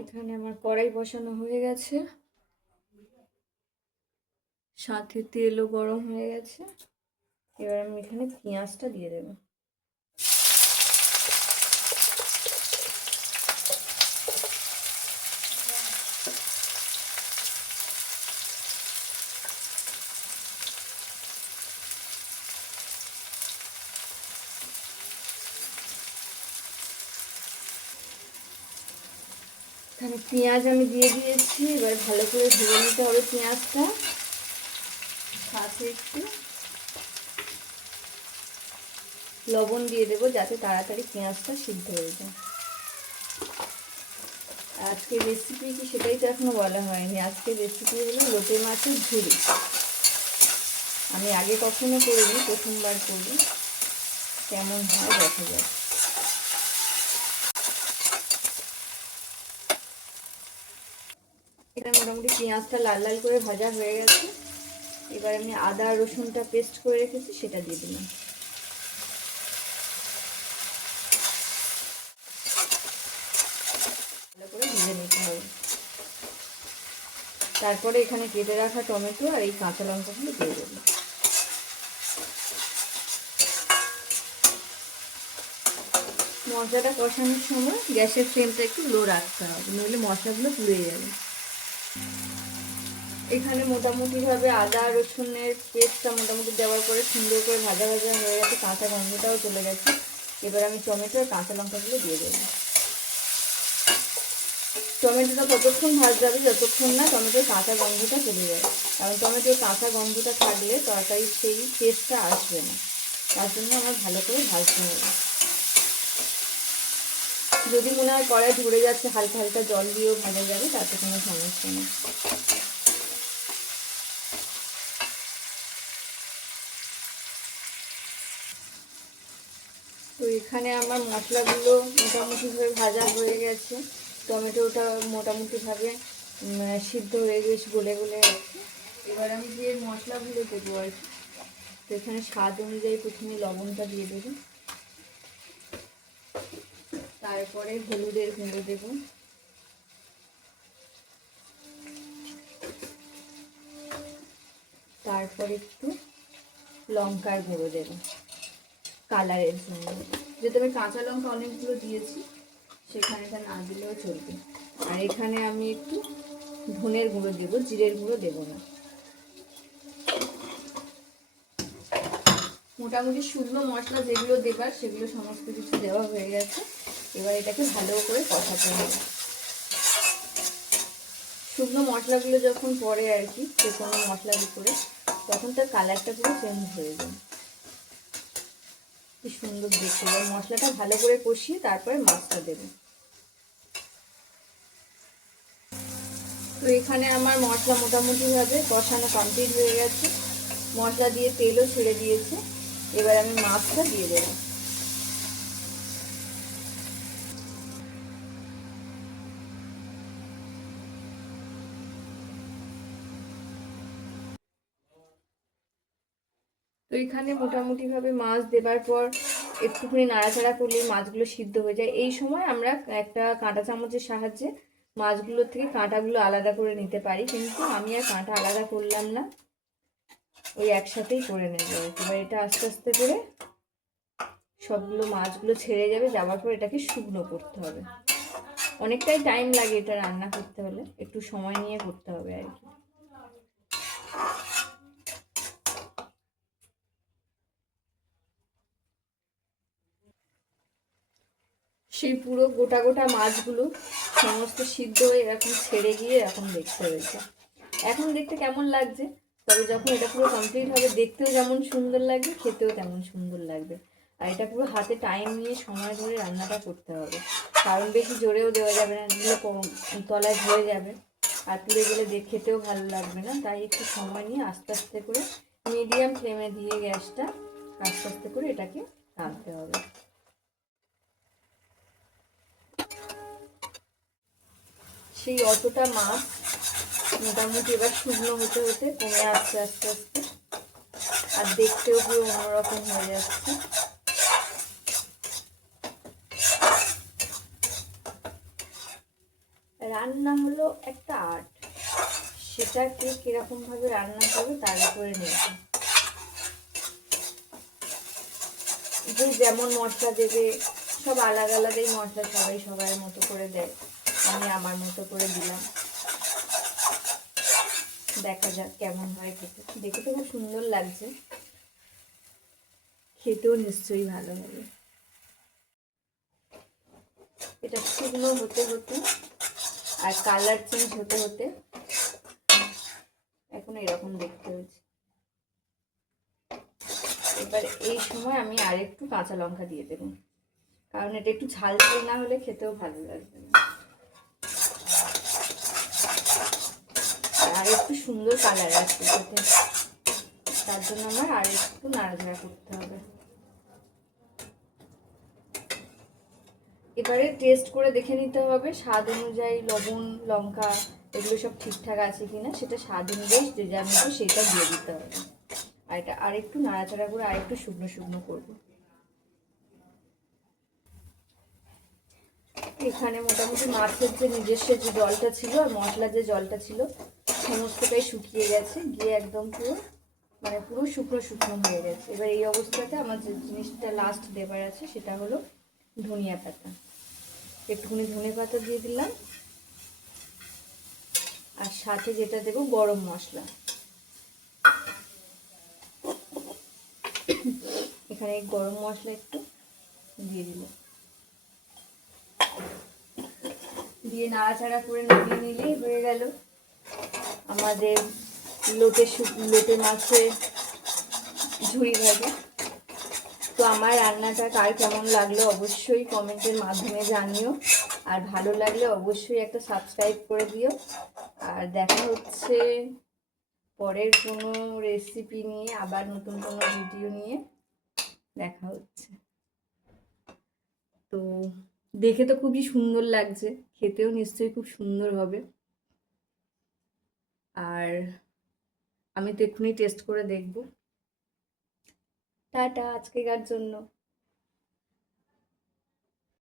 এখানে আমার কড়াই বসানো হয়ে গেছে, সাথে তেলও গরম হয়ে গেছে। এবার আমি এখানে পেঁয়াজটা দিয়ে দেবো। এখানে পেঁয়াজ আমি দিয়ে দিয়েছি, এবার ভালো করে ভেজে নিতে হবে পেঁয়াজটা। সাথে একটু লবণ দিয়ে দেবো যাতে তাড়াতাড়ি পেঁয়াজটা সিদ্ধ হয়ে যায়। আজকের রেসিপি কি সেটাই তো এখনো বলা হয়নি। আজকের রেসিপি হলো লোটে মাছের ঝুড়ি। আমি আগে কখনো করিনি, প্রথমবার করবো, কেমন হয় দেখা যাক। এখানে মোটামুটি পেঁয়াজটা লাল লাল করে ভাজা হয়ে গেছে। এবার আমি আদা রসুনটা পেস্ট করে রেখেছি সেটা দিয়ে দিলাম। ভালো করে ভেজে নিতে হবে। তারপরে এখানে কেটে রাখা টমেটো আর এই কাঁচা লঙ্কাগুলো দিয়ে দেবো। মশলাটা কষানোর সময় গ্যাসের ফ্লেমটা একটু লো রাখতে হবে, নইলে মশলাগুলো পুড়ে যাবে। এখানে মোটামুটিভাবে আদা রসুনের পেস্টটা মোটামুটি দেওয়ার পরে সুন্দর করে ভাজা ভাজা হয়ে গেছে, কাঁচা গন্ধটাও চলে গেছে। এবার আমি টমেটো আর কাঁচা লঙ্কাগুলো দিয়ে দেবো। টমেটোটা ততক্ষণ ভাজতে হবে যতক্ষণ না টমেটোর কাঁচা গন্ধটা চলে যায়, কারণ টমেটোর কাঁচা গন্ধটা থাকলে তরকারির সেই টেস্টটা আসবে না। তার জন্য আমার ভালো করে ভাজতে হবে। যদি মনে হয় কড়াই ধরে যাচ্ছে, হালকা হালকা জল দিয়েও ভাজা যাবে, তাতে কোনো সমস্যা নেই। তো এখানে আমার মশলাগুলো মোটামুটিভাবে ভাজা হয়ে গেছে, টমেটোটা মোটামুটিভাবে সিদ্ধ হয়ে গেছে, গলে গলে গেছে। এবার আমি যে মশলাগুলো দেবো আর কি, তো এখানে স্বাদ অনুযায়ী প্রথমে লবণটা দিয়ে দেবো, তারপরে হলুদের গুঁড়ো দেবো, তারপরে একটু লঙ্কার গুঁড়ো দেবো কালারের জন্য। যেহেতু আমি কাঁচা লঙ্কা অনেকগুলো দিয়েছি, সেখানে এটা না দিলেও চলবে। আর এখানে আমি একটু ধনের গুঁড়ো দেবো, জিরের গুঁড়ো দেবো না। মোটামুটি শুকনো মশলা যেগুলো দেবার সেগুলো সমস্ত কিছু দেওয়া হয়ে গেছে। এবার এটাকে ভালো করে কষাতে হবে। শুকনো মশলাগুলো যখন পড়ে আর কি যে কোনো মশলার উপরে, তখন তার কালারটা পুরো চেঞ্জ হয়ে যায়, কি সুন্দর দেখতে। এবার মশলাটা ভালো করে কষিয়ে তারপরে মাছটা দেবো। তো এখানে আমার মশলা মোটামুটিভাবে কষানো কমপ্লিট হয়ে গেছে, মশলা দিয়ে তেলও ছেড়ে দিয়েছে। এবার আমি মাছটা দিয়ে দেবো। তো এখানে মোটামুটিভাবে মাছ দেবার পর একটুখানি নাড়াচাড়া করলে মাছগুলো সিদ্ধ হয়ে যায়। এই সময় আমরা একটা কাঁটা চামচের সাহায্যে মাছগুলোর থেকে কাঁটাগুলো আলাদা করে নিতে পারি, কিন্তু আমি আর কাঁটা আলাদা করলাম না, ওই একসাথেই করে নেবো। এবার এটা আস্তে আস্তে করে সবগুলো মাছগুলো ছেড়ে যাবে, যাওয়ার পর এটাকে শুকনো করতে হবে। অনেকটাই টাইম লাগে এটা রান্না করতে হলে, একটু সময় নিয়ে করতে হবে আর কি। সেই পুরো গোটা গোটা মাছগুলো সমস্ত সিদ্ধ হয়ে এরকম ছেড়ে গিয়ে এখন দেখতে হয়েছে। এখন দেখতে কেমন লাগছে, তবে যখন এটা পুরো কমপ্লিট হবে দেখতেও যেমন সুন্দর লাগবে, খেতেও তেমন সুন্দর লাগবে। আর এটা পুরো হাতে টাইম নিয়ে সময় ধরে রান্নাটা করতে হবে, কারণ বেশি জোরেও দেওয়া যাবে না, দিলে তলায় ধরে যাবে, আর পুড়ে গেলে খেতেও ভালো লাগবে না। তাই একটু সময় নিয়ে আস্তে আস্তে করে মিডিয়াম ফ্লেমে দিয়ে গ্যাসটা আস্তে আস্তে করে এটাকে রাঁধতে হবে। সেই অতটা মাছ মোটামুটি এবার শুকনো হতে হতে কমে আসছে আস্তে আস্তে, আর দেখতেও পুরো অন্যরকম হয়ে যাচ্ছে। আর রান্না হলো একটা আর্ট, সেটাকে কিরকমভাবে রান্না করবে তার উপরে নির্ভর। যে যেমন মশলা দেবে, সব আলাদা আলাদাই মশলা, সবাই সবার মতো করে দেয়, আমি আমার মতো করে দিলাম। দেখা যাক কেমন হয় খেতে। দেখে তো খুব সুন্দর লাগছে, খেতেও নিশ্চয়ই ভালো হবে। এটা শুকনো হতে হতে আর কালার চেঞ্জ হতে হতে এখন এরকম দেখতে হয়েছে। এবার এই সময় আমি আরেকটু কাঁচা লঙ্কা দিয়ে দেবো, কারণ এটা একটু ঝাল ঝাল না হলে খেতেও ভালো লাগবে না। আর একটু সুন্দর কালার আসবে খেতে, তার জন্য আমার আর একটু নাড়াচাড়া করতে হবে। এবারে টেস্ট করে দেখে নিতে হবে স্বাদ অনুযায়ী লবণ লঙ্কা এগুলো সব ঠিকঠাক আছে কিনা, সেটা স্বাদ অনুযায়ী যে যা মতো সেটা দিয়ে দিতে হবে। আর এটা আরেকটু নাড়াচাড়া করে আরেকটু শুকনো শুকনো করবো। এখানে মোটামুটি মাছের যে নিজস্ব যে জলটা ছিল আর মশলার যে জলটা ছিল সমস্তটাই শুকিয়ে গেছে, গিয়ে একদম পুরো মানে পুরো শুকনো শুকনো হয়ে গেছে। এবার এই অবস্থাতে আমার যে জিনিসটা লাস্ট দেবার আছে সেটা হলো ধনিয়া পাতা। একটুখানি ধনে পাতা দিয়ে দিলাম, আর সাথে যেটা দেবো গরম মশলা। এখানে গরম মশলা একটু দিয়ে দিলাম, দিয়ে নাড়াচাড়া করে নামিয়ে নিলেই হয়ে গেল আমাদের লোটে মাছের ঝুড়ি ভাজা। তো আমার রান্নাটা কার কেমন লাগলো অবশ্যই কমেন্টের মাধ্যমে জানিও, আর ভালো লাগলে অবশ্যই একটা সাবস্ক্রাইব করে দিও। আর দেখা হচ্ছে পরের কোনো রেসিপি নিয়ে, আবার নতুন কোনো ভিডিও নিয়ে দেখা হচ্ছে। তো দেখে তো খুবই সুন্দর লাগছে, খেতেও নিশ্চয়ই খুব সুন্দর হবে। আর আমি তো এক্ষুনি টেস্ট করে দেখব। টাটা আজকেকার জন্য।